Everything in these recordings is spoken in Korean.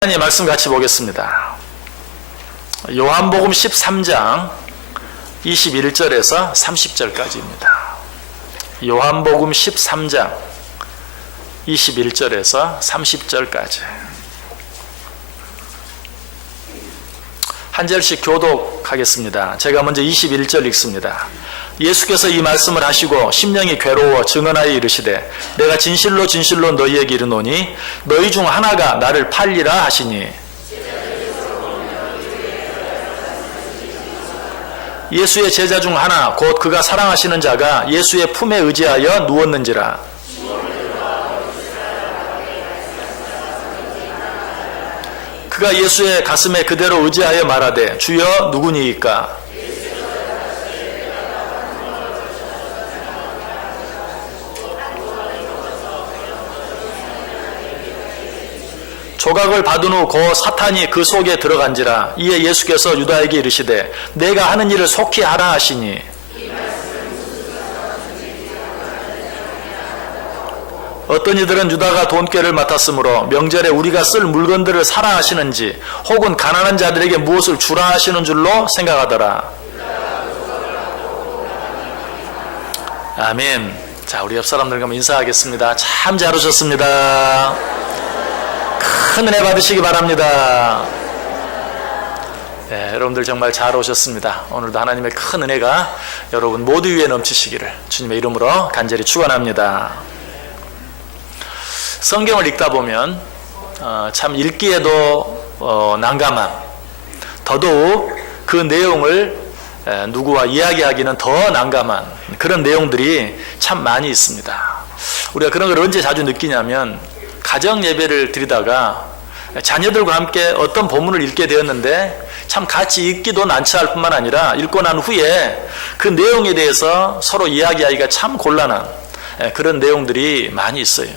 하나님의 말씀 같이 보겠습니다. 요한복음 13장 21절에서 30절까지입니다. 요한복음 13장 21절에서 30절까지 한 절씩 교독하겠습니다. 제가 먼저 21절 읽습니다. 예수께서 이 말씀을 하시고 심령이 괴로워 증언하여 이르시되 내가 진실로 진실로 너희에게 이르노니 너희 중 하나가 나를 팔리라 하시니 예수의 제자 중 하나 곧 그가 사랑하시는 자가 예수의 품에 의지하여 누웠는지라. 그가 예수의 가슴에 그대로 의지하여 말하되 주여 누구니이까? 조각을 받은 후 곧 사탄이 그 속에 들어간지라. 이에 예수께서 유다에게 이르시되 내가 하는 일을 속히 하라 하시니 어떤 이들은 유다가 돈꾀를 맡았으므로 명절에 우리가 쓸 물건들을 사라 하시는지 혹은 가난한 자들에게 무엇을 주라 하시는 줄로 생각하더라. 아멘. 자, 우리 옆 사람들과 인사하겠습니다. 참 잘 오셨습니다. 큰 은혜 받으시기 바랍니다. 네, 여러분들 정말 잘 오셨습니다. 오늘도 하나님의 큰 은혜가 여러분 모두 위에 넘치시기를 주님의 이름으로 간절히 축원합니다. 성경을 읽다 보면 참 읽기에도 난감함, 더더욱 그 내용을 누구와 이야기하기는 더 난감한 그런 내용들이 참 많이 있습니다. 우리가 그런 걸 언제 자주 느끼냐면 가정 예배를 드리다가 자녀들과 함께 어떤 본문을 읽게 되었는데 참 같이 읽기도 난처할 뿐만 아니라 읽고 난 후에 그 내용에 대해서 서로 이야기하기가 참 곤란한 그런 내용들이 많이 있어요.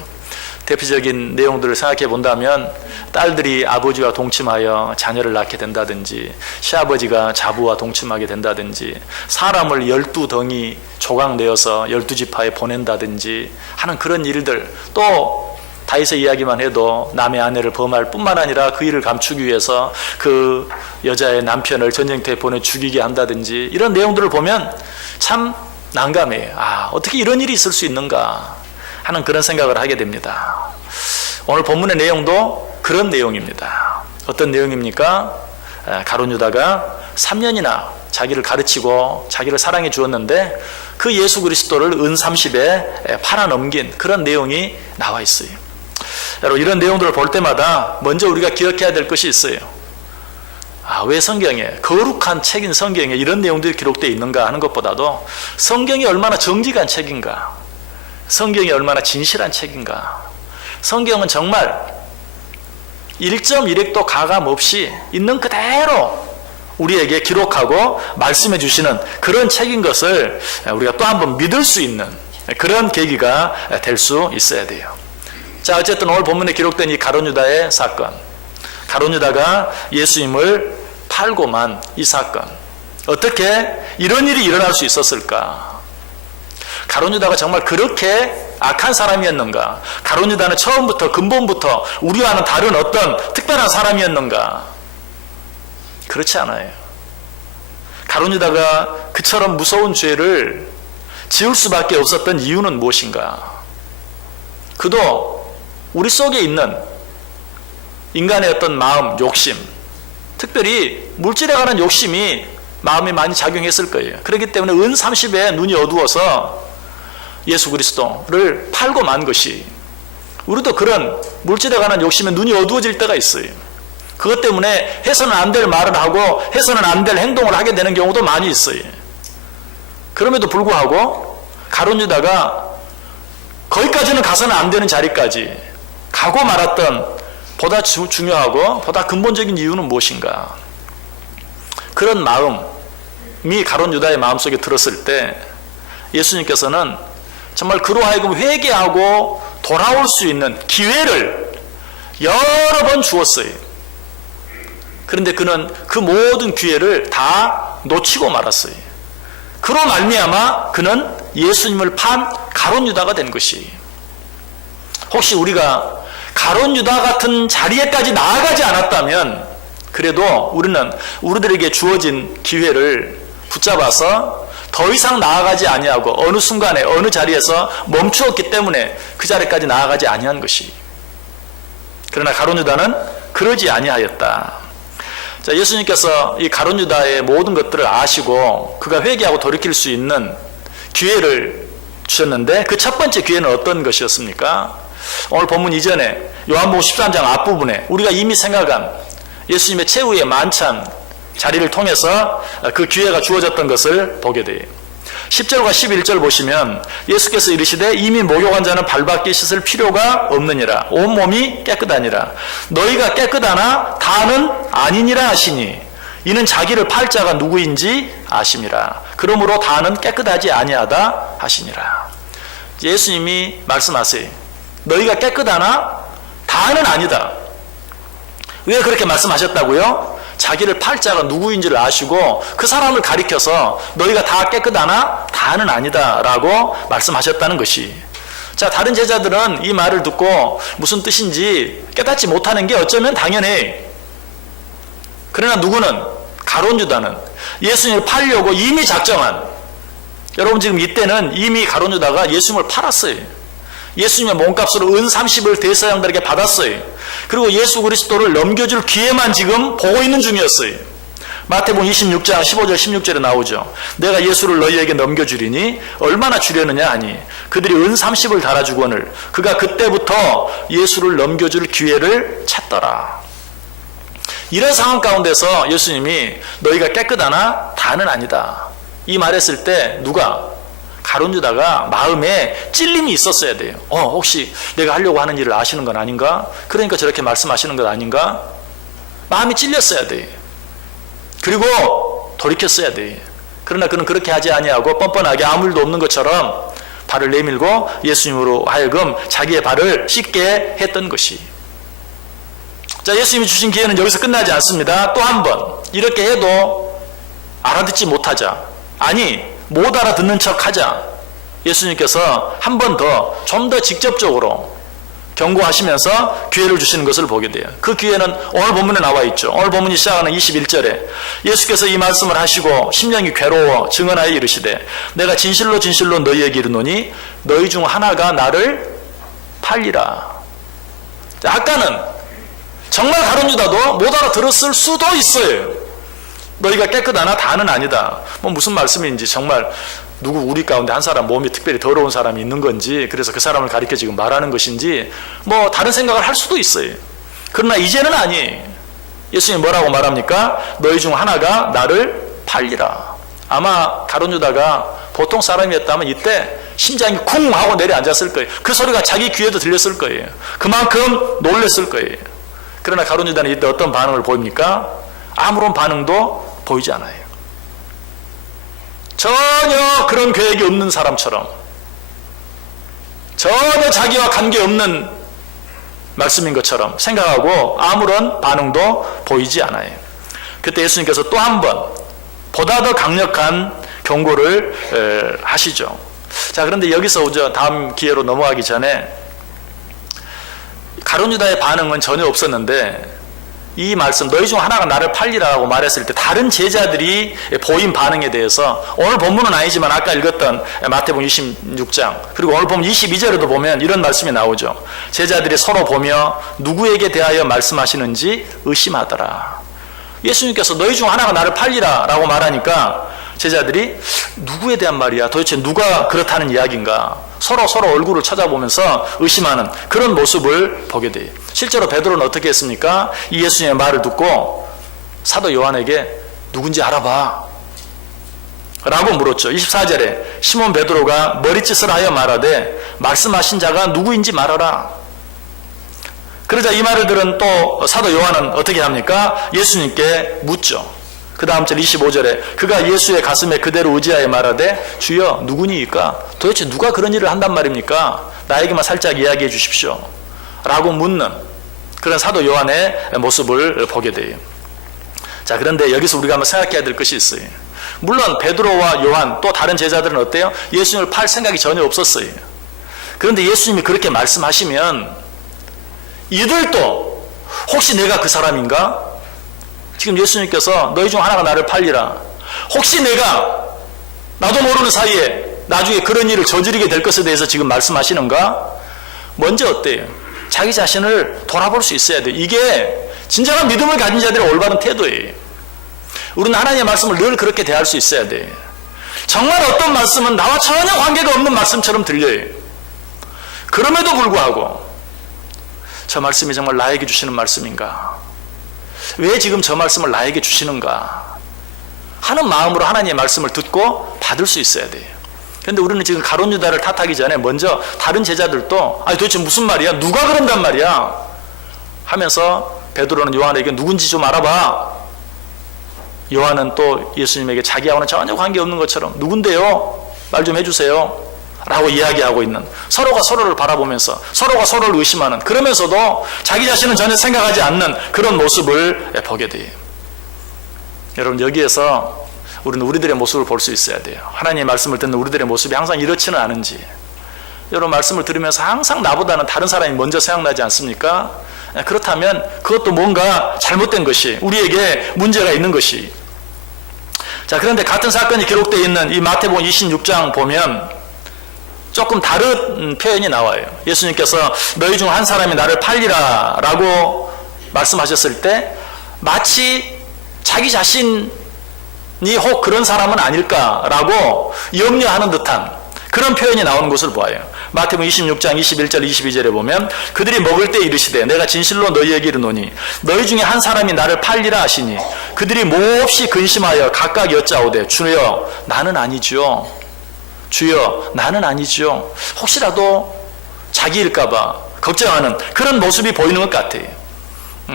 대표적인 내용들을 생각해 본다면 딸들이 아버지와 동침하여 자녀를 낳게 된다든지, 시아버지가 자부와 동침하게 된다든지, 사람을 12덩이 조각내어서 12지파에 보낸다든지 하는 그런 일들, 또 다윗의 이야기만 해도 남의 아내를 범할 뿐만 아니라 그 일을 감추기 위해서 그 여자의 남편을 전쟁터에 보내 죽이게 한다든지 이런 내용들을 보면 참 난감해요. 어떻게 이런 일이 있을 수 있는가 하는 그런 생각을 하게 됩니다. 오늘 본문의 내용도 그런 내용입니다. 어떤 내용입니까? 가룟 유다가 3년이나 자기를 가르치고 자기를 사랑해 주었는데 그 예수 그리스도를 은 30에 팔아넘긴 그런 내용이 나와 있어요. 여러분, 이런 내용들을 볼 때마다 먼저 우리가 기억해야 될 것이 있어요. 왜 성경에, 거룩한 책인 성경에 이런 내용들이 기록되어 있는가 하는 것보다도 성경이 얼마나 정직한 책인가, 성경이 얼마나 진실한 책인가. 성경은 정말 1.1획도 가감 없이 있는 그대로 우리에게 기록하고 말씀해 주시는 그런 책인 것을 우리가 또 한 번 믿을 수 있는 그런 계기가 될 수 있어야 돼요. 자, 어쨌든 오늘 본문에 기록된 이 가룟 유다의 사건, 가룟 유다가 예수님을 팔고 만 이 사건, 어떻게 이런 일이 일어날 수 있었을까? 가룟 유다가 정말 그렇게 악한 사람이었는가? 가룟 유다는 처음부터 근본부터 우리와는 다른 어떤 특별한 사람이었는가? 그렇지 않아요. 가룟 유다가 그처럼 무서운 죄를 지을 수밖에 없었던 이유는 무엇인가? 그도 우리 속에 있는 인간의 어떤 마음, 욕심, 특별히 물질에 관한 욕심이 마음에 많이 작용했을 거예요. 그렇기 때문에 은 30에 눈이 어두워서 예수 그리스도를 팔고 만 것이, 우리도 그런 물질에 관한 욕심에 눈이 어두워질 때가 있어요. 그것 때문에 해서는 안 될 말을 하고 해서는 안 될 행동을 하게 되는 경우도 많이 있어요. 그럼에도 불구하고 가룟 유다가 거기까지는 가서는 안 되는 자리까지 가고 말았던 보다 중요하고 보다 근본적인 이유는 무엇인가? 그런 마음이 가룟 유다의 마음속에 들었을 때 예수님께서는 정말 그로 하여금 회개하고 돌아올 수 있는 기회를 여러 번 주었어요. 그런데 그는 그 모든 기회를 다 놓치고 말았어요. 그로 말미암아 그는 예수님을 판 가룟 유다가 된 것이. 혹시 우리가 가룟 유다 같은 자리에까지 나아가지 않았다면 그래도 우리는 우리들에게 주어진 기회를 붙잡아서 더 이상 나아가지 아니하고 어느 순간에 어느 자리에서 멈추었기 때문에 그 자리까지 나아가지 아니한 것이. 그러나 가룟 유다는 그러지 아니하였다. 자, 예수님께서 이 가룟 유다의 모든 것들을 아시고 그가 회개하고 돌이킬 수 있는 기회를 주셨는데 그 첫 번째 기회는 어떤 것이었습니까? 오늘 본문 이전에 요한복음 13장 앞부분에 우리가 이미 생각한 예수님의 최후의 만찬 자리를 통해서 그 기회가 주어졌던 것을 보게 돼요. 10절과 11절 보시면 예수께서 이르시되 이미 목욕한 자는 발밖에 씻을 필요가 없느니라. 온몸이 깨끗하니라. 너희가 깨끗하나 다는 아니니라 하시니 이는 자기를 팔 자가 누구인지 아심이라. 그러므로 다는 깨끗하지 아니하다 하시니라. 예수님이 말씀하세요. 너희가 깨끗하나 다는 아니다. 왜 그렇게 말씀하셨다고요? 자기를 팔 자가 누구인지를 아시고 그 사람을 가리켜서 너희가 다 깨끗하나 다는 아니다 라고 말씀하셨다는 것이. 자, 다른 제자들은 이 말을 듣고 무슨 뜻인지 깨닫지 못하는 게 어쩌면 당연해. 그러나 누구는? 가룟 유다는 예수님을 팔려고 이미 작정한. 여러분 지금 이때는 이미 가룟 유다가 예수님을 팔았어요. 예수님의 몸값으로 은 30을 대서양들에게 받았어요. 그리고 예수 그리스도를 넘겨줄 기회만 지금 보고 있는 중이었어요. 마태복음 26장 15절 16절에 나오죠. 내가 예수를 너희에게 넘겨주리니 얼마나 주려느냐 하니 그들이 은 30을 달아주거늘 그가 그때부터 예수를 넘겨줄 기회를 찾더라. 이런 상황 가운데서 예수님이 너희가 깨끗하나 다는 아니다 이 말했을 때 누가? 가룟 유다가 마음에 찔림이 있었어야 돼요. 혹시 내가 하려고 하는 일을 아시는 건 아닌가? 그러니까 저렇게 말씀하시는 것 아닌가? 마음이 찔렸어야 돼요. 그리고 돌이켰어야 돼요. 그러나 그는 그렇게 하지 아니하고 뻔뻔하게 아무 일도 없는 것처럼 발을 내밀고 예수님으로 하여금 자기의 발을 씻게 했던 것이. 자, 예수님이 주신 기회는 여기서 끝나지 않습니다. 또 한 번 이렇게 해도 알아듣지 못하자. 아니 못 알아듣는 척 하자. 예수님께서 한 번 더 좀 더 직접적으로 경고하시면서 기회를 주시는 것을 보게 돼요. 그 기회는 오늘 본문에 나와 있죠. 오늘 본문이 시작하는 21절에 예수께서 이 말씀을 하시고 심령이 괴로워 증언하여 이르시되 내가 진실로 진실로 너희에게 이르노니 너희 중 하나가 나를 팔리라. 자, 아까는 정말 가룟 유다도 못 알아들었을 수도 있어요. 너희가 깨끗하나 다는 아니다. 무슨 말씀인지 정말 누구 우리 가운데 한 사람 몸이 특별히 더러운 사람이 있는 건지 그래서 그 사람을 가리켜 지금 말하는 것인지 다른 생각을 할 수도 있어요. 그러나 이제는 아니에요. 예수님이 뭐라고 말합니까? 너희 중 하나가 나를 팔리라. 아마 가룟 유다가 보통 사람이었다면 이때 심장이 쿵 하고 내려앉았을 거예요. 그 소리가 자기 귀에도 들렸을 거예요. 그만큼 놀랐을 거예요. 그러나 가룟 유다는 이때 어떤 반응을 보입니까? 아무런 반응도 보이지 않아요. 전혀 그런 계획이 없는 사람처럼 전혀 자기와 관계없는 말씀인 것처럼 생각하고 아무런 반응도 보이지 않아요. 그때 예수님께서 또 한 번 보다 더 강력한 경고를 하시죠. 자, 그런데 여기서 다음 기회로 넘어가기 전에 가룟 유다의 반응은 전혀 없었는데 이 말씀 너희 중 하나가 나를 팔리라고 말했을 때 다른 제자들이 보인 반응에 대해서 오늘 본문은 아니지만 아까 읽었던 마태복음 26장 그리고 오늘 본문 22절에도 보면 이런 말씀이 나오죠. 제자들이 서로 보며 누구에게 대하여 말씀하시는지 의심하더라. 예수님께서 너희 중 하나가 나를 팔리라 라고 말하니까 제자들이 누구에 대한 말이야? 도대체 누가 그렇다는 이야기인가? 서로 얼굴을 찾아보면서 의심하는 그런 모습을 보게 돼요. 실제로 베드로는 어떻게 했습니까? 이 예수님의 말을 듣고 사도 요한에게 누군지 알아봐 라고 물었죠. 24절에 시몬 베드로가 머리짓을 하여 말하되 말씀하신 자가 누구인지 말하라. 그러자 이 말을 들은 또 사도 요한은 어떻게 합니까? 예수님께 묻죠. 그 다음 절 25절에 그가 예수의 가슴에 그대로 의지하여 말하되 주여 누구니이까? 도대체 누가 그런 일을 한단 말입니까? 나에게만 살짝 이야기해 주십시오 라고 묻는 그런 사도 요한의 모습을 보게 돼요. 자, 그런데 여기서 우리가 한번 생각해야 될 것이 있어요. 물론 베드로와 요한 또 다른 제자들은 어때요? 예수님을 팔 생각이 전혀 없었어요. 그런데 예수님이 그렇게 말씀하시면 이들도 혹시 내가 그 사람인가? 지금 예수님께서 너희 중 하나가 나를 팔리라. 혹시 내가 나도 모르는 사이에 나중에 그런 일을 저지르게 될 것에 대해서 지금 말씀하시는가? 먼저 어때요? 자기 자신을 돌아볼 수 있어야 돼요. 이게 진정한 믿음을 가진 자들의 올바른 태도예요. 우리는 하나님의 말씀을 늘 그렇게 대할 수 있어야 돼요. 정말 어떤 말씀은 나와 전혀 관계가 없는 말씀처럼 들려요. 그럼에도 불구하고 저 말씀이 정말 나에게 주시는 말씀인가? 왜 지금 저 말씀을 나에게 주시는가? 하는 마음으로 하나님의 말씀을 듣고 받을 수 있어야 돼요. 그런데 우리는 지금 가룟 유다를 탓하기 전에 먼저 다른 제자들도 아니 도대체 무슨 말이야? 누가 그런단 말이야? 하면서 베드로는 요한에게 누군지 좀 알아봐. 요한은 또 예수님에게 자기하고는 전혀 관계없는 것처럼 누군데요? 말 좀 해주세요. 라고 이야기하고 있는, 서로가 서로를 바라보면서 서로가 서로를 의심하는, 그러면서도 자기 자신은 전혀 생각하지 않는 그런 모습을 보게 돼요. 여러분, 여기에서 우리는 우리들의 모습을 볼 수 있어야 돼요. 하나님의 말씀을 듣는 우리들의 모습이 항상 이렇지는 않은지. 여러분, 말씀을 들으면서 항상 나보다는 다른 사람이 먼저 생각나지 않습니까? 그렇다면 그것도 뭔가 잘못된 것이, 우리에게 문제가 있는 것이. 자, 그런데 같은 사건이 기록되어 있는 이 마태복음 26장 보면 조금 다른 표현이 나와요. 예수님께서 너희 중 한 사람이 나를 팔리라 라고 말씀하셨을 때 마치 자기 자신이 혹 그런 사람은 아닐까라고 염려하는 듯한 그런 표현이 나오는 것을 보아요. 마태복음 26장 21절 22절에 보면 그들이 먹을 때 이르시되 내가 진실로 너희에게 이르노니 너희 중에 한 사람이 나를 팔리라 하시니 그들이 몹시 근심하여 각각 여짜오되 주여 나는 아니지요. 주여 나는 아니지요. 혹시라도 자기일까봐 걱정하는 그런 모습이 보이는 것 같아요.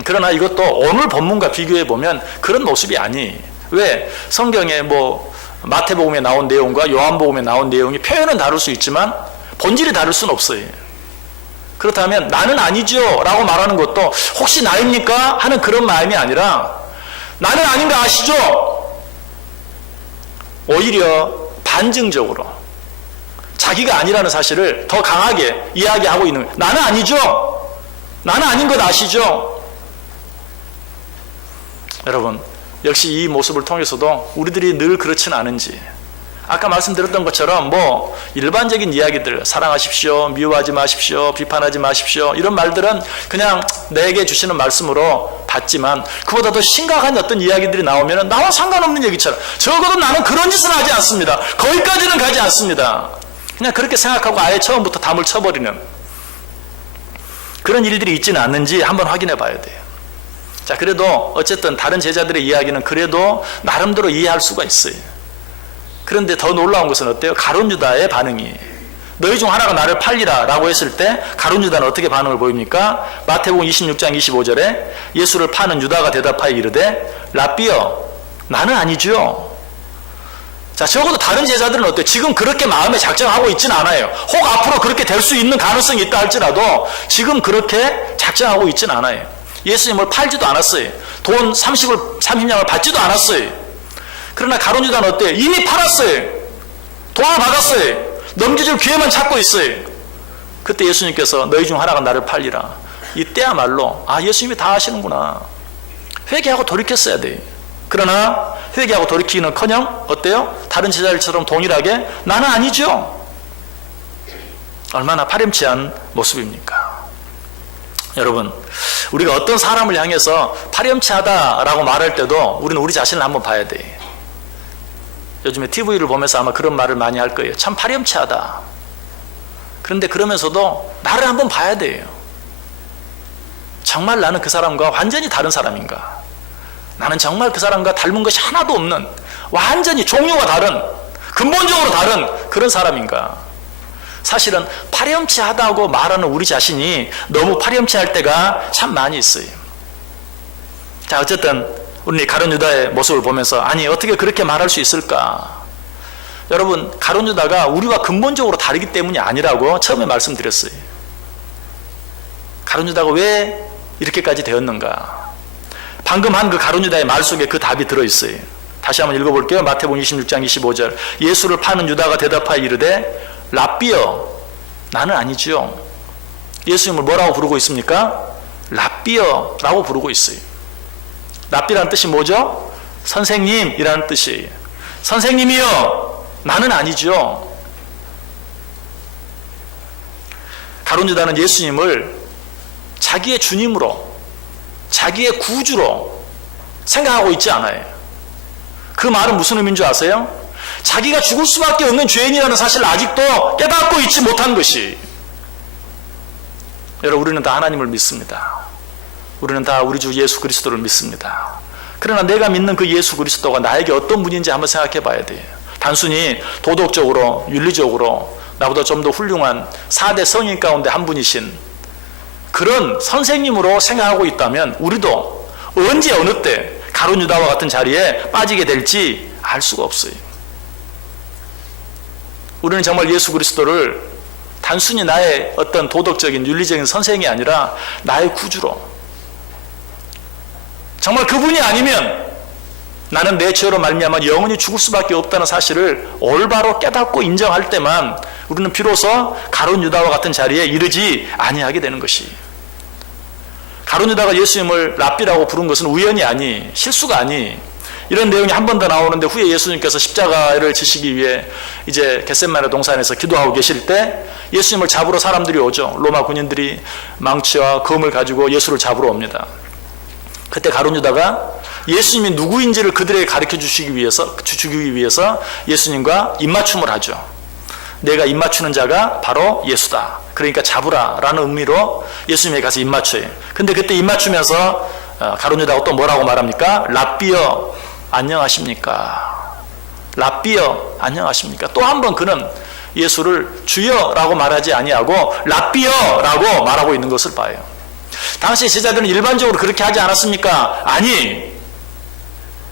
그러나 이것도 오늘 본문과 비교해 보면 그런 모습이 아니에요. 왜? 성경에 마태복음에 나온 내용과 요한복음에 나온 내용이 표현은 다를 수 있지만 본질이 다를 수는 없어요. 그렇다면 나는 아니죠 라고 말하는 것도 혹시 나입니까? 하는 그런 마음이 아니라 나는 아닌 거 아시죠? 오히려 반증적으로 자기가 아니라는 사실을 더 강하게 이야기하고 있는 거예요. 나는 아니죠? 나는 아닌 것 아시죠? 여러분, 역시 이 모습을 통해서도 우리들이 늘 그렇지는 않은지, 아까 말씀드렸던 것처럼 일반적인 이야기들, 사랑하십시오, 미워하지 마십시오, 비판하지 마십시오, 이런 말들은 그냥 내게 주시는 말씀으로 받지만 그보다 더 심각한 어떤 이야기들이 나오면 나와 상관없는 얘기처럼, 적어도 나는 그런 짓은 하지 않습니다, 거기까지는 가지 않습니다, 그냥 그렇게 생각하고 아예 처음부터 담을 쳐버리는 그런 일들이 있지는 않는지 한번 확인해 봐야 돼요. 자, 그래도 어쨌든 다른 제자들의 이야기는 그래도 나름대로 이해할 수가 있어요. 그런데 더 놀라운 것은 어때요? 가룟 유다의 반응이, 너희 중 하나가 나를 팔리라 라고 했을 때 가룟 유다는 어떻게 반응을 보입니까? 마태복음 26장 25절에 예수를 파는 유다가 대답하여 이르되 랍비여 나는 아니지요. 자, 적어도 다른 제자들은 어때요? 지금 그렇게 마음에 작정하고 있지는 않아요. 혹 앞으로 그렇게 될 수 있는 가능성이 있다 할지라도 지금 그렇게 작정하고 있지는 않아요. 예수님을 팔지도 않았어요. 돈 30냥을 받지도 않았어요. 그러나 가룟 유다는 어때요? 이미 팔았어요. 돈을 받았어요. 넘겨줄 기회만 찾고 있어요. 그때 예수님께서 너희 중 하나가 나를 팔리라. 이때야말로 예수님이 다 하시는구나. 회개하고 돌이켰어야 돼요. 그러나 회개하고 돌이키기는커녕 어때요? 다른 제자들처럼 동일하게 나는 아니죠. 얼마나 파렴치한 모습입니까? 여러분, 우리가 어떤 사람을 향해서 파렴치하다라고 말할 때도 우리는 우리 자신을 한번 봐야 돼요. 요즘에 TV를 보면서 아마 그런 말을 많이 할 거예요. 참 파렴치하다. 그런데 그러면서도 나를 한번 봐야 돼요. 정말 나는 그 사람과 완전히 다른 사람인가? 나는 정말 그 사람과 닮은 것이 하나도 없는 완전히 종류가 다른, 근본적으로 다른 그런 사람인가? 사실은 파렴치하다고 말하는 우리 자신이 너무 파렴치할 때가 참 많이 있어요. 자, 어쨌든 우리 가룟 유다의 모습을 보면서 어떻게 그렇게 말할 수 있을까? 여러분, 가룟 유다가 우리와 근본적으로 다르기 때문이 아니라고 처음에 말씀드렸어요. 가룟 유다가 왜 이렇게까지 되었는가? 방금 한 그 가룟 유다의 말 속에 그 답이 들어있어요. 다시 한번 읽어볼게요. 마태복음 26장 25절. 예수를 파는 유다가 대답하여 이르되 랍비여 나는 아니지요. 예수님을 뭐라고 부르고 있습니까? 랍비어라고 부르고 있어요. 랍비라는 뜻이 뭐죠? 선생님이라는 뜻이에요. 선생님이요, 나는 아니죠. 가룟 유다는 예수님을 자기의 주님으로, 자기의 구주로 생각하고 있지 않아요. 그 말은 무슨 의미인 줄 아세요? 자기가 죽을 수밖에 없는 죄인이라는 사실을 아직도 깨닫고 있지 못한 것이. 여러분, 우리는 다 하나님을 믿습니다. 우리는 다 우리 주 예수 그리스도를 믿습니다. 그러나 내가 믿는 그 예수 그리스도가 나에게 어떤 분인지 한번 생각해 봐야 돼요. 단순히 도덕적으로, 윤리적으로 나보다 좀 더 훌륭한 4대 성인 가운데 한 분이신 그런 선생님으로 생각하고 있다면 우리도 언제 어느 때 가룟 유다와 같은 자리에 빠지게 될지 알 수가 없어요. 우리는 정말 예수 그리스도를 단순히 나의 어떤 도덕적인 윤리적인 선생이 아니라 나의 구주로, 정말 그분이 아니면 나는 내 죄로 말미암아 영원히 죽을 수밖에 없다는 사실을 올바로 깨닫고 인정할 때만 우리는 비로소 가룟 유다와 같은 자리에 이르지 아니하게 되는 것이. 가룟 유다가 예수님을 랍비라고 부른 것은 우연이 아니, 실수가 아니, 이런 내용이 한 번 더 나오는데, 후에 예수님께서 십자가를 지시기 위해 이제 겟세마네 동산에서 기도하고 계실 때 예수님을 잡으러 사람들이 오죠. 로마 군인들이 망치와 검을 가지고 예수를 잡으러 옵니다. 그때 가룟 유다가 예수님이 누구인지를 그들에게 가르쳐 주기 위해서 예수님과 입맞춤을 하죠. 내가 입맞추는 자가 바로 예수다, 그러니까 잡으라 라는 의미로 예수님에게 가서 입맞춰요. 근데 그때 입맞추면서 가룟 유다가 또 뭐라고 말합니까? 랍비여 안녕하십니까? 랍비여 안녕하십니까? 또 한 번 그는 예수를 주여라고 말하지 아니하고 랍비여라고 말하고 있는 것을 봐요. 당시 제자들은 일반적으로 그렇게 하지 않았습니까? 아니,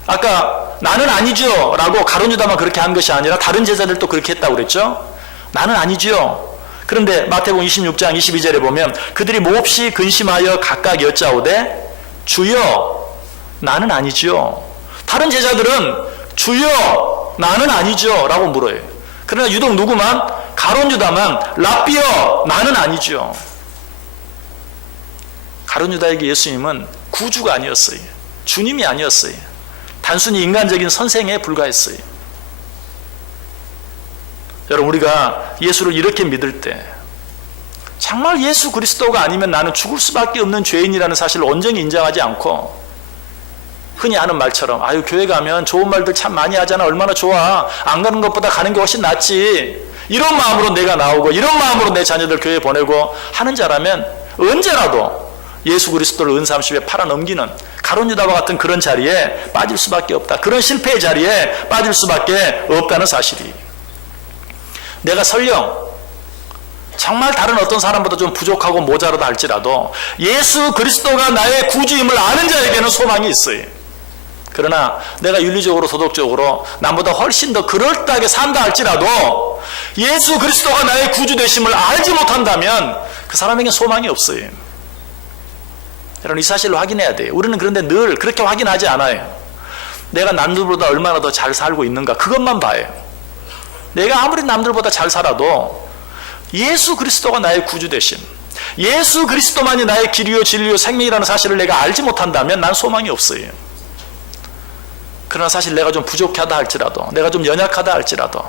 아까 나는 아니죠 라고 가룟 유다만 그렇게 한 것이 아니라 다른 제자들도 그렇게 했다고 그랬죠. 나는 아니죠. 그런데 마태복음 26장 22절에 보면 그들이 몹시 근심하여 각각 여짜오되 주여 나는 아니죠. 다른 제자들은 주여 나는 아니죠 라고 물어요. 그러나 유독 누구만? 가룟 유다만 랍비여 나는 아니죠. 가룟 유다에게 예수님은 구주가 아니었어요. 주님이 아니었어요. 단순히 인간적인 선생에 불과했어요. 여러분, 우리가 예수를 이렇게 믿을 때 정말 예수 그리스도가 아니면 나는 죽을 수밖에 없는 죄인이라는 사실을 온전히 인정하지 않고 흔히 하는 말처럼 아유, 교회 가면 좋은 말들 참 많이 하잖아, 얼마나 좋아, 안 가는 것보다 가는 게 훨씬 낫지, 이런 마음으로 내가 나오고 이런 마음으로 내 자녀들 교회 보내고 하는 자라면 언제라도 예수 그리스도를 은삼십에 팔아넘기는 가룟 유다와 같은 그런 자리에 빠질 수밖에 없다. 그런 실패의 자리에 빠질 수밖에 없다는 사실이. 내가 설령 정말 다른 어떤 사람보다 좀 부족하고 모자라다 할지라도 예수 그리스도가 나의 구주임을 아는 자에게는 소망이 있어요. 그러나 내가 윤리적으로 도덕적으로 남보다 훨씬 더 그럴듯하게 산다 할지라도 예수 그리스도가 나의 구주 되심을 알지 못한다면 그 사람에게는 소망이 없어요. 여러분, 이 사실을 확인해야 돼요. 우리는 그런데 늘 그렇게 확인하지 않아요. 내가 남들보다 얼마나 더 잘 살고 있는가, 그것만 봐요. 내가 아무리 남들보다 잘 살아도 예수 그리스도가 나의 구주 되심, 예수 그리스도만이 나의 길이요 진리요 생명이라는 사실을 내가 알지 못한다면 난 소망이 없어요. 그러나 사실 내가 좀 부족하다 할지라도, 내가 좀 연약하다 할지라도,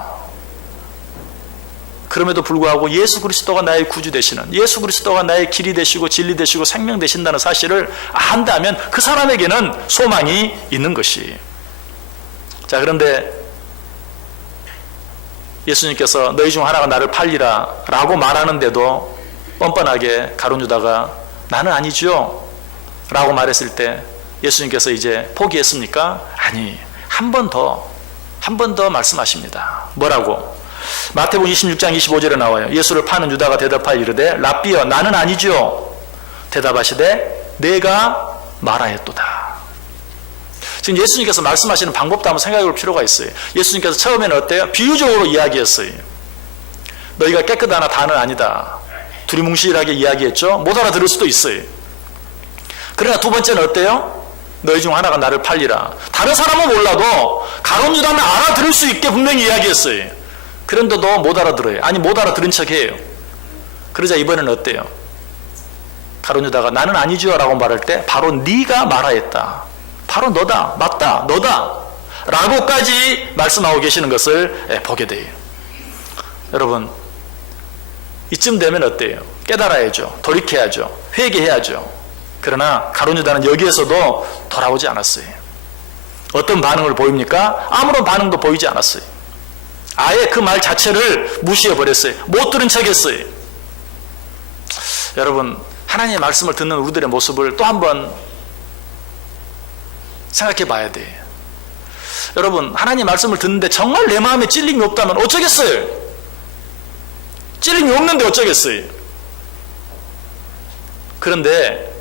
그럼에도 불구하고 예수 그리스도가 나의 구주 되시는, 예수 그리스도가 나의 길이 되시고 진리 되시고 생명 되신다는 사실을 안다면 그 사람에게는 소망이 있는 것이. 자, 그런데 예수님께서 너희 중 하나가 나를 팔리라 라고 말하는데도 뻔뻔하게 가룟 유다가 나는 아니죠 라고 말했을 때 예수님께서 이제 포기했습니까? 아니, 한 번 더 말씀하십니다. 뭐라고? 마태복음 26장 25절에 나와요. 예수를 파는 유다가 대답하여 이르되 랍비여 나는 아니죠. 대답하시되 내가 말하였도다. 지금 예수님께서 말씀하시는 방법도 한번 생각해 볼 필요가 있어요. 예수님께서 처음에는 어때요? 비유적으로 이야기했어요. 너희가 깨끗하나 다는 아니다. 두리뭉실하게 이야기했죠. 못 알아들을 수도 있어요. 그러나 두 번째는 어때요? 너희 중 하나가 나를 팔리라. 다른 사람은 몰라도 가룟 유다는 알아들을 수 있게 분명히 이야기했어요. 그런데도 못 알아들어요. 아니, 못 알아들은 척해요. 그러자 이번에는 어때요? 가룟 유다가 나는 아니지요 라고 말할 때 바로 네가 말하였다. 바로 너다. 맞다. 너다. 라고까지 말씀하고 계시는 것을 보게 돼요. 여러분, 이쯤 되면 어때요? 깨달아야죠. 돌이켜야죠. 회개해야죠. 그러나 가룟 유다는 여기에서도 돌아오지 않았어요. 어떤 반응을 보입니까? 아무런 반응도 보이지 않았어요. 아예 그 말 자체를 무시해버렸어요. 못 들은 척했어요. 여러분, 하나님의 말씀을 듣는 우리들의 모습을 또 한번 생각해 봐야 돼요. 여러분, 하나님의 말씀을 듣는데 정말 내 마음에 찔림이 없다면 어쩌겠어요? 찔림이 없는데 어쩌겠어요? 그런데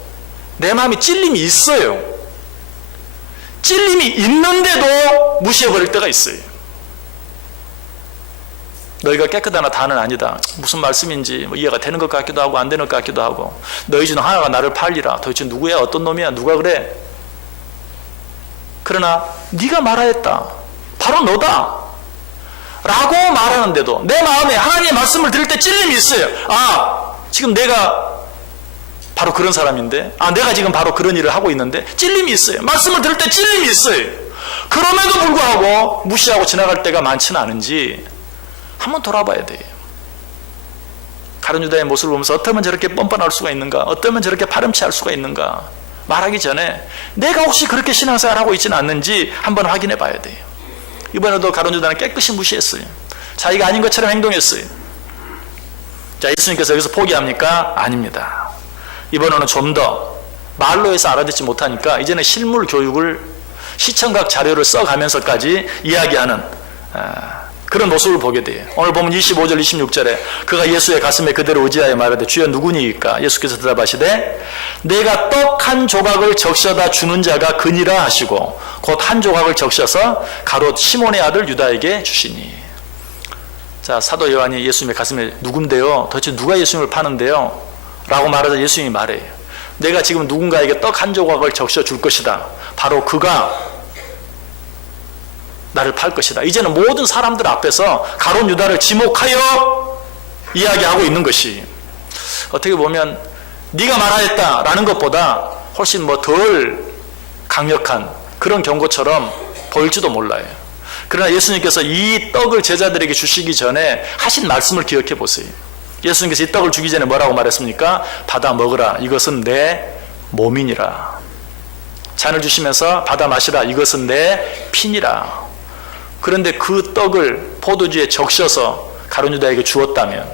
내 마음에 찔림이 있어요. 찔림이 있는데도 무시해버릴 때가 있어요. 너희가 깨끗하나 다는 아니다. 무슨 말씀인지 이해가 되는 것 같기도 하고 안 되는 것 같기도 하고. 너희 중 하나가 나를 팔리라. 도대체 누구야? 어떤 놈이야? 누가 그래? 그러나 네가 말하였다. 바로 너다. 라고 말하는데도 내 마음에 하나님의 말씀을 들을 때 찔림이 있어요. 아, 지금 내가 바로 그런 사람인데, 아, 내가 지금 바로 그런 일을 하고 있는데 찔림이 있어요. 말씀을 들을 때 찔림이 있어요. 그럼에도 불구하고 무시하고 지나갈 때가 많지는 않은지 한번 돌아봐야 돼요. 가룟 유다의 모습을 보면서 어쩌면 저렇게 뻔뻔할 수가 있는가? 어쩌면 저렇게 파렴치할 수가 있는가? 말하기 전에 내가 혹시 그렇게 신앙생활을 하고 있지는 않는지 한번 확인해 봐야 돼요. 이번에도 가룟 유다는 깨끗이 무시했어요. 자기가 아닌 것처럼 행동했어요. 자, 예수님께서 여기서 포기합니까? 아닙니다. 이번에는 좀 더 말로 해서 알아듣지 못하니까 이제는 실물 교육을 시청각 자료를 써가면서까지 이야기하는 그런 모습을 보게 돼요. 오늘 보면 25절 26절에 그가 예수의 가슴에 그대로 의지하여 말하되 주여 누구니이까? 예수께서 대답하시되 내가 떡 한 조각을 적셔다 주는 자가 그니라 하시고 곧 한 조각을 적셔서 가롯 시몬의 아들 유다에게 주시니. 자, 사도 요한이 예수님의 가슴에 누군데요? 도대체 누가 예수님을 파는데요? 라고 말하자 예수님이 말해요. 내가 지금 누군가에게 떡 한 조각을 적셔 줄 것이다. 바로 그가 나를 팔 것이다. 이제는 모든 사람들 앞에서 가룟 유다를 지목하여 이야기하고 있는 것이 어떻게 보면 네가 말하였다라는 것보다 훨씬 덜 강력한 그런 경고처럼 보일지도 몰라요. 그러나 예수님께서 이 떡을 제자들에게 주시기 전에 하신 말씀을 기억해 보세요. 예수님께서 이 떡을 주기 전에 뭐라고 말했습니까? 받아 먹으라. 이것은 내 몸이니라. 잔을 주시면서 받아 마시라. 이것은 내 피니라. 그런데 그 떡을 포도주에 적셔서 가룟 유다에게 주었다면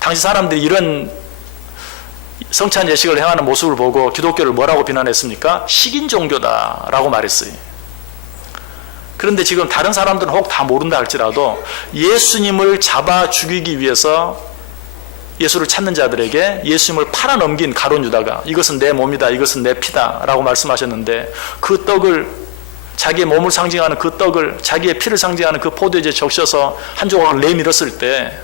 당시 사람들이 이런 성찬 예식을 행하는 모습을 보고 기독교를 뭐라고 비난했습니까? 식인 종교다라고 말했어요. 그런데 지금 다른 사람들은 혹 다 모른다 할지라도 예수님을 잡아 죽이기 위해서 예수를 찾는 자들에게 예수님을 팔아넘긴 가룟 유다가 이것은 내 몸이다, 이것은 내 피다 라고 말씀하셨는데 그 떡을 자기의 몸을 상징하는 그 떡을 자기의 피를 상징하는 그 포도주에 적셔서 한 조각을 내밀었을 때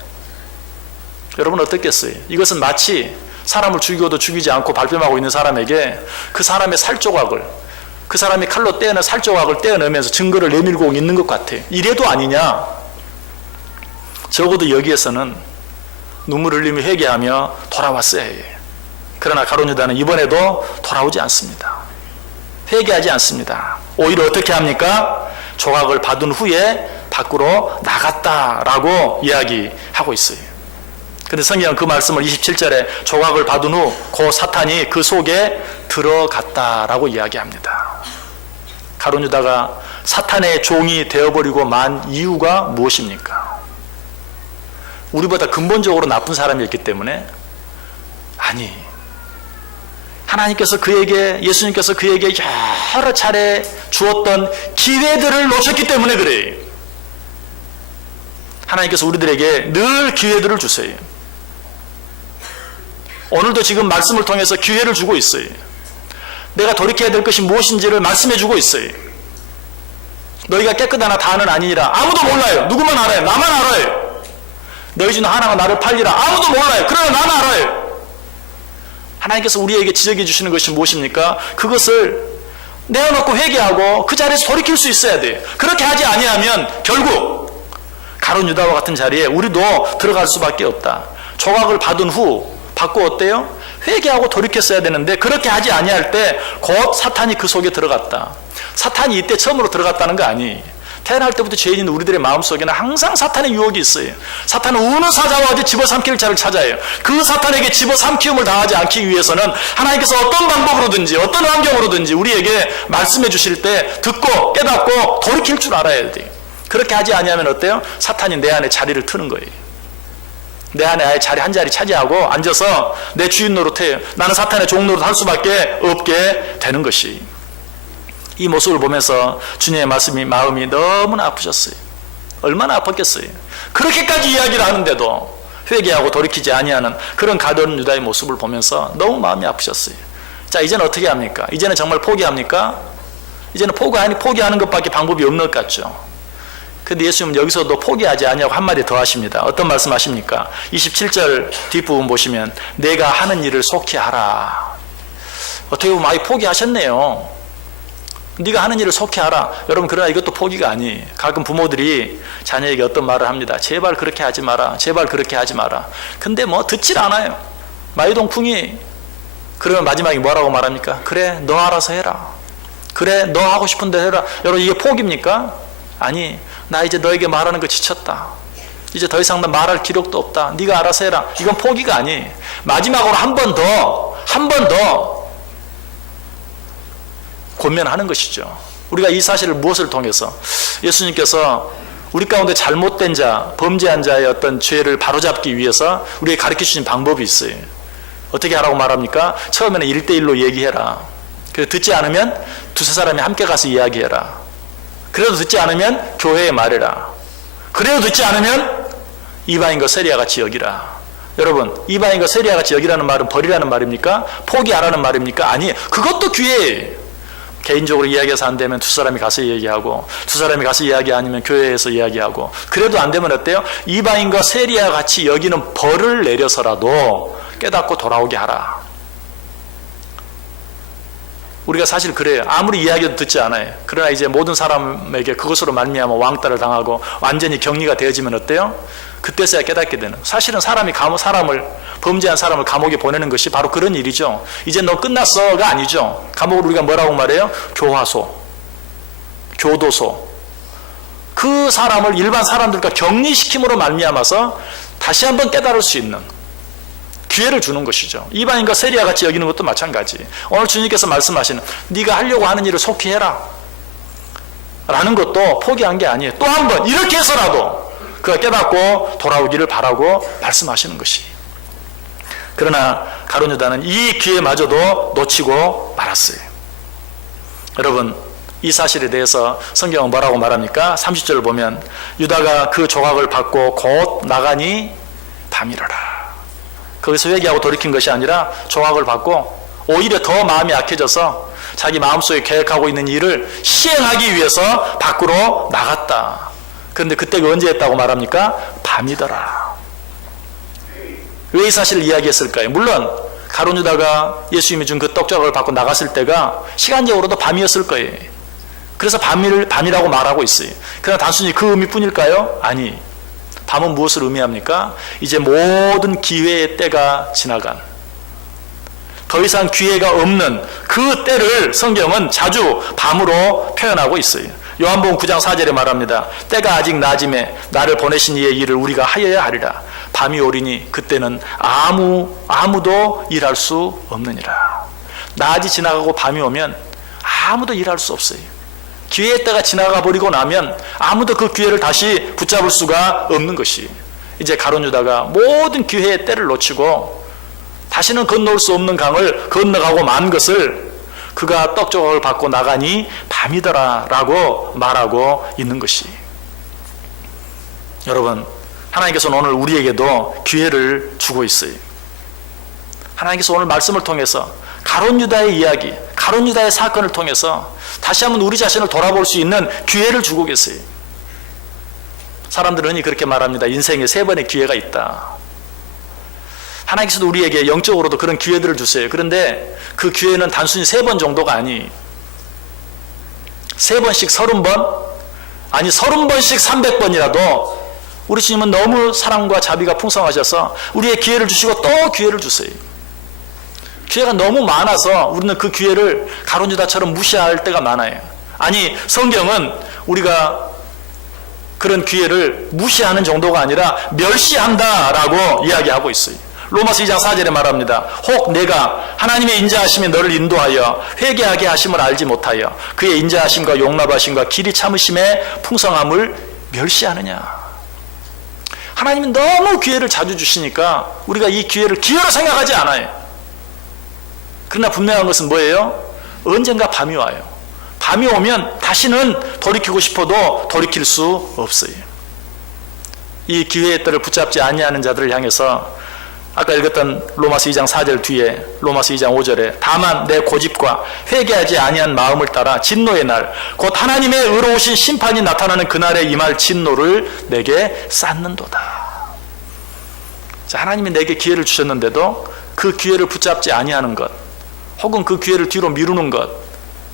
여러분 어떻겠어요? 이것은 마치 사람을 죽이고도 죽이지 않고 발뺌하고 있는 사람에게 그 사람의 살조각을 그 사람이 칼로 떼어낸 살조각을 떼어내면서 증거를 내밀고 있는 것 같아요. 이래도 아니냐? 적어도 여기에서는 눈물 흘리며 회개하며 돌아왔어야 해요. 그러나 가룟 유다는 이번에도 돌아오지 않습니다. 회개하지 않습니다. 오히려 어떻게 합니까? 조각을 받은 후에 밖으로 나갔다라고 이야기하고 있어요. 그런데 성경은 그 말씀을 27절에 조각을 받은 후 그 사탄이 그 속에 들어갔다라고 이야기합니다. 가룟 유다가 사탄의 종이 되어버리고 만 이유가 무엇입니까? 우리보다 근본적으로 나쁜 사람이었기 때문에? 아니, 하나님께서 그에게, 예수님께서 그에게 여러 차례 주었던 기회들을 놓쳤기 때문에 그래요. 하나님께서 우리들에게 늘 기회들을 주세요. 오늘도 지금 말씀을 통해서 기회를 주고 있어요. 내가 돌이켜야 될 것이 무엇인지를 말씀해 주고 있어요. 너희가 깨끗하나 다는 아니니라. 아무도 몰라요. 누구만 알아요? 나만 알아요. 너희 중 하나가 나를 팔리라. 아무도 몰라요. 그러나 나는 알아요. 하나님께서 우리에게 지적해 주시는 것이 무엇입니까? 그것을 내어놓고 회개하고 그 자리에서 돌이킬 수 있어야 돼요. 그렇게 하지 아니하면 결국 가룟 유다와 같은 자리에 우리도 들어갈 수밖에 없다. 조각을 받은 후 받고 어때요? 회개하고 돌이켰어야 되는데 그렇게 하지 아니할 때 곧 사탄이 그 속에 들어갔다. 사탄이 이때 처음으로 들어갔다는 거 아니. 태어날 때부터 죄인인 우리들의 마음속에는 항상 사탄의 유혹이 있어요. 사탄은 우는 사자와 같이 집어삼킬 자를 찾아요. 그 사탄에게 집어삼키움을 당하지 않기 위해서는 하나님께서 어떤 방법으로든지 어떤 환경으로든지 우리에게 말씀해 주실 때 듣고 깨닫고 돌이킬 줄 알아야 돼요. 그렇게 하지 아니하면 어때요? 사탄이 내 안에 자리를 트는 거예요. 내 안에 아예 자리 한 자리 차지하고 앉아서 내 주인 노릇해요. 나는 사탄의 종 노릇 할 수밖에 없게 되는 것이. 이 모습을 보면서 주님의 말씀이 마음이 너무나 아프셨어요. 얼마나 아팠겠어요. 그렇게까지 이야기를 하는데도 회개하고 돌이키지 아니하는 그런 가룟 유다의 모습을 보면서 너무 마음이 아프셨어요. 자, 이제는 어떻게 합니까? 이제는 정말 포기합니까? 이제는 포기하는 것밖에 방법이 없는 것 같죠. 근데 예수님은 여기서도 포기하지 아니하고 한마디 더 하십니다. 어떤 말씀 하십니까? 27절 뒷부분 보시면 내가 하는 일을 속히 하라. 어떻게 보면 많이 포기하셨네요. 네가 하는 일을 속히 하라. 여러분, 그러나 이것도 포기가 아니에요. 가끔 부모들이 자녀에게 어떤 말을 합니다. 제발 그렇게 하지 마라. 제발 그렇게 하지 마라. 근데 뭐 듣질 않아요. 마이동풍이. 그러면 마지막에 뭐라고 말합니까? 그래, 너 알아서 해라. 그래, 너 하고 싶은 대로 해라. 여러분, 이게 포기입니까? 아니, 나 이제 너에게 말하는 거 지쳤다. 이제 더 이상 나 말할 기력도 없다. 네가 알아서 해라. 이건 포기가 아니에요. 마지막으로 한 번 더 권면하는 것이죠. 우리가 이 사실을 무엇을 통해서 예수님께서 우리 가운데 잘못된 자, 범죄한 자의 어떤 죄를 바로잡기 위해서 우리에게 가르쳐 주신 방법이 있어요. 어떻게 하라고 말합니까? 처음에는 1대1로 얘기해라. 그래서 듣지 않으면 두세 사람이 함께 가서 이야기해라. 그래도 듣지 않으면 교회에 말해라. 그래도 듣지 않으면 이방인과 세리와 같이 여기라. 여러분, 이방인과 세리와 같이 여기라는 말은 버리라는 말입니까? 포기하라는 말입니까? 아니, 그것도 기회예요. 개인적으로 이야기해서 안 되면 두 사람이 가서 이야기하고, 두 사람이 가서 이야기 아니면 교회에서 이야기하고, 그래도 안 되면 어때요? 이방인과 세리와 같이 여기는 벌을 내려서라도 깨닫고 돌아오게 하라. 우리가 사실 그래요. 아무리 이야기도 듣지 않아요. 그러나 이제 모든 사람에게 그것으로 말미암아 왕따를 당하고 완전히 격리가 되어지면 어때요? 그때서야 깨닫게 되는. 사실은 사람을 범죄한 사람을 감옥에 보내는 것이 바로 그런 일이죠. 이제 너 끝났어가 아니죠. 감옥을 우리가 뭐라고 말해요? 교화소, 교도소. 그 사람을 일반 사람들과 격리시킴으로 말미암아서 다시 한번 깨달을 수 있는 기회를 주는 것이죠. 이방인과 세리와 같이 여기는 것도 마찬가지. 오늘 주님께서 말씀하시는 네가 하려고 하는 일을 속히 해라 라는 것도 포기한 게 아니에요. 또 한 번 이렇게 해서라도 그가 깨닫고 돌아오기를 바라고 말씀하시는 것이. 그러나 가룟 유다는 이 기회마저도 놓치고 말았어요. 여러분, 이 사실에 대해서 성경은 뭐라고 말합니까? 30절을 보면 유다가 그 조각을 받고 곧 나가니 밤이라라. 거기서 회개하고 돌이킨 것이 아니라 조각을 받고 오히려 더 마음이 약해져서 자기 마음속에 계획하고 있는 일을 시행하기 위해서 밖으로 나갔다. 그런데 그때가 언제 했다고 말합니까? 밤이더라. 왜 이 사실을 이야기했을까요? 물론 가룟 유다가 예수님이 준 그 떡조각을 받고 나갔을 때가 시간적으로도 밤이었을 거예요. 그래서 밤이라고 말하고 있어요. 그러나 단순히 그 의미뿐일까요? 아니, 밤은 무엇을 의미합니까? 이제 모든 기회의 때가 지나간, 더 이상 기회가 없는 그 때를 성경은 자주 밤으로 표현하고 있어요. 요한복음 9장 4절에 말합니다. 때가 아직 낮음에 나를 보내신 이의 일을 우리가 하여야 하리라. 밤이 오리니 그때는 아무도 일할 수 없느니라. 낮이 지나가고 밤이 오면 아무도 일할 수 없어요. 기회의 때가 지나가 버리고 나면 아무도 그 기회를 다시 붙잡을 수가 없는 것이. 이제 가룟 유다가 모든 기회의 때를 놓치고 다시는 건너올 수 없는 강을 건너가고 만 것을 그가 떡조각을 받고 나가니 밤이더라 라고 말하고 있는 것이. 여러분, 하나님께서는 오늘 우리에게도 기회를 주고 있어요. 하나님께서 오늘 말씀을 통해서 가룟 유다의 이야기, 가룟 유다의 사건을 통해서 다시 한번 우리 자신을 돌아볼 수 있는 기회를 주고 계세요. 사람들은 흔히 그렇게 말합니다. 인생에 3번의 기회가 있다. 하나님께서도 우리에게 영적으로도 그런 기회들을 주세요. 그런데 그 기회는 단순히 3번 정도가 아니, 3번씩 30번, 아니 30번씩 300번이라도 우리 주님은 너무 사랑과 자비가 풍성하셔서 우리의 기회를 주시고 또 기회를 주세요. 기회가 너무 많아서 우리는 그 기회를 가룟유다처럼 무시할 때가 많아요. 아니, 성경은 우리가 그런 기회를 무시하는 정도가 아니라 멸시한다라고 이야기하고 있어요. 로마서 2장 4절에 말합니다. 혹 내가 하나님의 인자하심이 너를 인도하여 회개하게 하심을 알지 못하여 그의 인자하심과 용납하심과 길이 참으심의 풍성함을 멸시하느냐. 하나님이 너무 기회를 자주 주시니까 우리가 이 기회를 기회로 생각하지 않아요. 그러나 분명한 것은 뭐예요? 언젠가 밤이 와요. 밤이 오면 다시는 돌이키고 싶어도 돌이킬 수 없어요. 이 기회의 뜰을 붙잡지 아니하는 자들을 향해서 아까 읽었던 로마서 2장 4절 뒤에 로마서 2장 5절에 다만 내 고집과 회개하지 아니한 마음을 따라 진노의 날 곧 하나님의 의로우신 심판이 나타나는 그날에 임할 진노를 내게 쌓는도다. 자, 하나님이 내게 기회를 주셨는데도 그 기회를 붙잡지 아니하는 것 혹은 그 기회를 뒤로 미루는 것,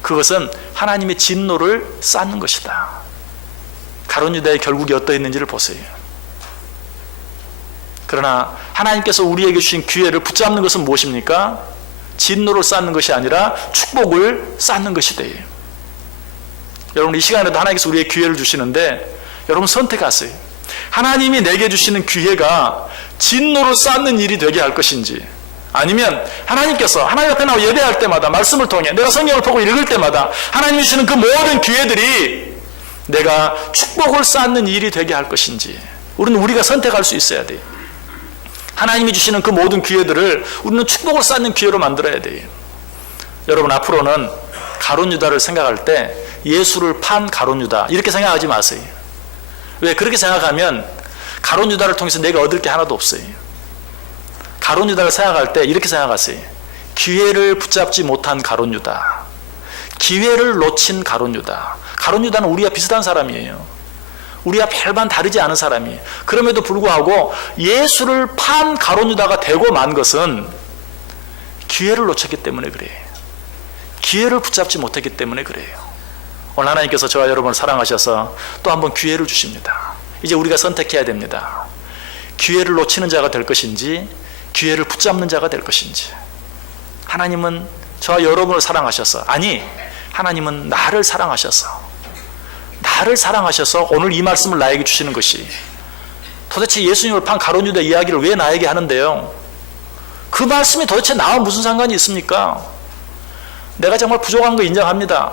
그것은 하나님의 진노를 쌓는 것이다. 가룟유다의 결국이 어떠했는지를 보세요. 그러나 하나님께서 우리에게 주신 기회를 붙잡는 것은 무엇입니까? 진노를 쌓는 것이 아니라 축복을 쌓는 것이 돼요. 여러분, 이 시간에도 하나님께서 우리에게 기회를 주시는데 여러분 선택하세요. 하나님이 내게 주시는 기회가 진노를 쌓는 일이 되게 할 것인지, 아니면 하나님께서 하나님 앞에 나와 예배할 때마다 말씀을 통해 내가 성경을 보고 읽을 때마다 하나님이 주시는 그 모든 기회들이 내가 축복을 쌓는 일이 되게 할 것인지, 우리가 선택할 수 있어야 돼요. 하나님이 주시는 그 모든 기회들을 우리는 축복을 쌓는 기회로 만들어야 돼요. 여러분, 앞으로는 가룟유다를 생각할 때 예수를 판 가룟유다 이렇게 생각하지 마세요. 왜? 그렇게 생각하면 가룟유다를 통해서 내가 얻을 게 하나도 없어요. 가룟유다를 생각할 때 이렇게 생각하세요. 기회를 붙잡지 못한 가룟유다, 기회를 놓친 가룟유다. 가룟유다는 우리와 비슷한 사람이에요. 우리와 별반 다르지 않은 사람이에요. 그럼에도 불구하고 예수를 판 가룟유다가 되고 만 것은 기회를 놓쳤기 때문에 그래요. 기회를 붙잡지 못했기 때문에 그래요. 오늘 하나님께서 저와 여러분을 사랑하셔서 또 한 번 기회를 주십니다. 이제 우리가 선택해야 됩니다. 기회를 놓치는 자가 될 것인지 기회를 붙잡는 자가 될 것인지. 하나님은 저와 여러분을 사랑하셔서, 아니, 하나님은 나를 사랑하셔서 오늘 이 말씀을 나에게 주시는 것이, 도대체 예수님을 판 가룟유다 이야기를 왜 나에게 하는데요? 그 말씀이 도대체 나와 무슨 상관이 있습니까? 내가 정말 부족한 거 인정합니다.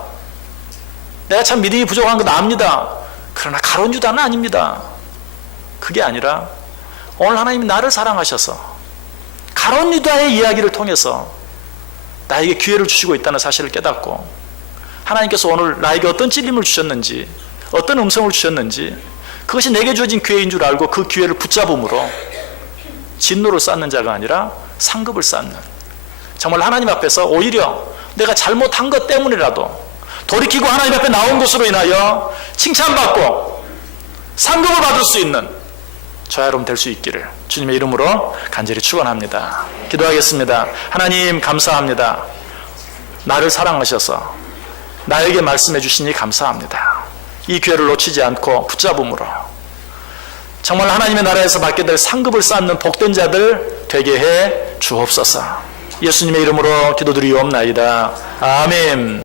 내가 참 믿음이 부족한 거 압니다. 그러나 가룟유다는 아닙니다. 그게 아니라 오늘 하나님이 나를 사랑하셔서 가룟유다의 이야기를 통해서 나에게 기회를 주시고 있다는 사실을 깨닫고, 하나님께서 오늘 나에게 어떤 찔림을 주셨는지, 어떤 음성을 주셨는지, 그것이 내게 주어진 기회인 줄 알고 그 기회를 붙잡음으로 진노를 쌓는 자가 아니라 상급을 쌓는, 정말 하나님 앞에서 오히려 내가 잘못한 것 때문이라도 돌이키고 하나님 앞에 나온 것으로 인하여 칭찬받고 상급을 받을 수 있는 저와 여러분 될 수 있기를 주님의 이름으로 간절히 축원합니다. 기도하겠습니다. 하나님, 감사합니다. 나를 사랑하셔서 나에게 말씀해 주시니 감사합니다. 이 기회를 놓치지 않고 붙잡음으로 정말 하나님의 나라에서 받게 될 상급을 쌓는 복된 자들 되게 해 주옵소서. 예수님의 이름으로 기도드리옵나이다. 아멘.